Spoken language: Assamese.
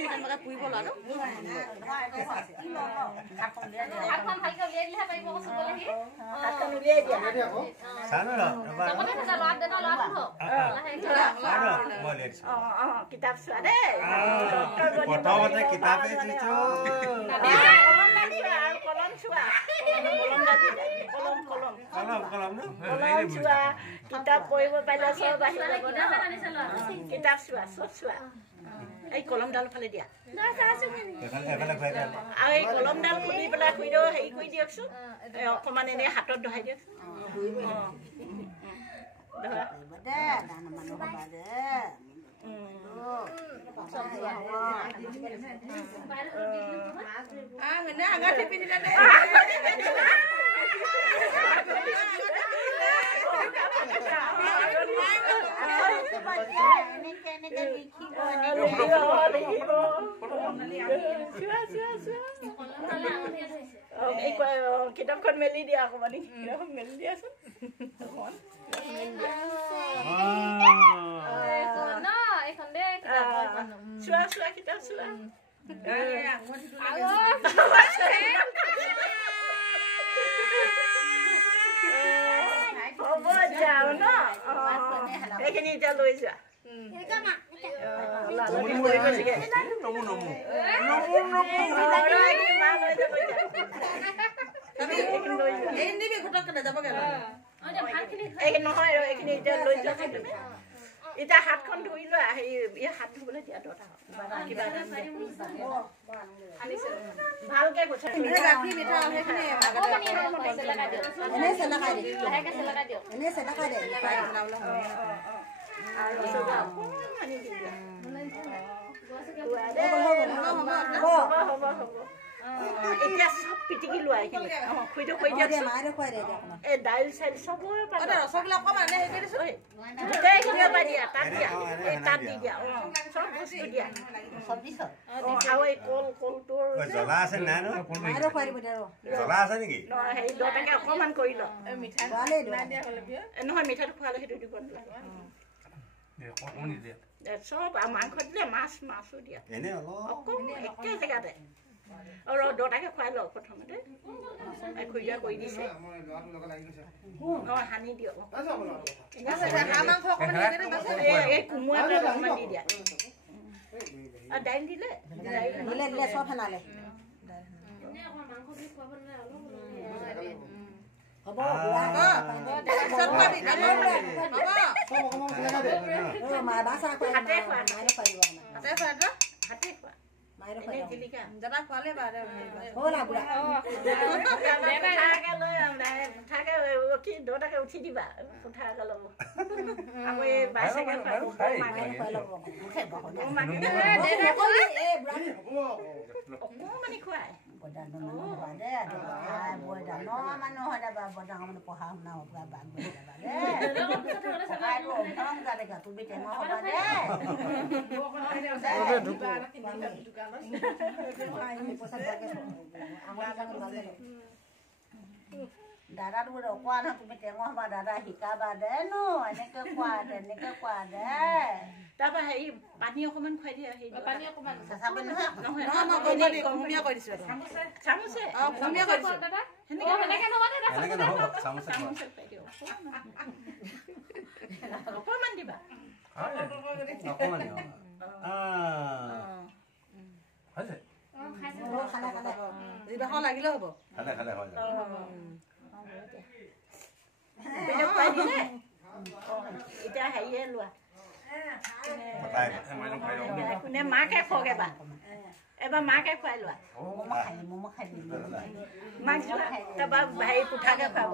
গাখীৰ তেনেকৈ পুৰিব ল'ৰাটো হাতখন ভালকৈ উলিয়াই দিলেহে পাৰিব চুবলৈ সি হাতখন উলিয়াই দিয়া কিতাপ চোৱা দেই প্ৰথমতে কিতাপে কলম চোৱা কলম চোৱা কিতাপ পঢ়িব পাৰিলে চব আহি যাব কিতাপ চোৱা চব চোৱা এই কলমডাল ফালে দিয়া আৰু এই কলমডাল খুলি পেলাই খুৰীদেউ হেৰি কৰি দিয়কচোন অকণমান এনেই হাতত ধৰাই দিয়কচোন কিতাপখন মেলি দিয়া অকণমান মেলি দিয়াচোন চোৱা চোৱা কিতাপ চোৱা হ'ব যাও ন এইখিনি এতিয়া লৈ যোৱা নহয় এইখিনি এতিয়া লৈ যোৱা এতিয়া হাতখন ধুই লোৱা হেৰি হাত ধুবলৈ দিয়া দৰকাৰ কিবা ভালকে এতিয়া চব পিটিকি লোৱা এইখিনি খুইটো কৈ দিয়া এই দাইল চাইল চবৰে ৰসগোল্লা অকণমান গোটেইখিনি পাই দিয়া তাত দিয়া এই তাত দি দিয়া চব বস্তু দিয়া আৰু এই কলটোৰ জ্বলা আছে নাই জ্বলা আছে নেকি হেৰি দহটাকে অকণমান কৰি ল নহয় মিঠাটো খোৱালে সেইটো দিব নালাগে চব আৰু মাংস দিলে মাছো দিয়া অকণমান একে জেগাতে আৰু দহটাকে খুৱাই লওক প্ৰথমতে খুৰীয়া কৰি দিছে সানি দিয়ক এই কোমোৰাটো অকণমান দি দিয়া দাইল দিলে চব সানালে হ'ব দহটাকে উঠি দিবা কোঠাকে ল'ব আকৌ এই বাইচাইকেল অকণমানি খুৱাই পঢ়া শুনা দাদা কোৱা নহয় তুমি টেঙৰ হবা দাদা শিকাবা দে ন এনেকে কোৱা তেনেকে কোৱা দে তাৰপৰা হেৰি পানী অকণমান খুৱাই দিয়া পানী অকণমান অকণমান দিবা লাগিলে হ'ব এতিয়া হেৰিয়ে লোৱা কোনে মাকে খোৱাক এবাৰ মাকে খুৱাই লোৱা মাক তাৰপৰা হেৰি পুঠাকে খুৱাব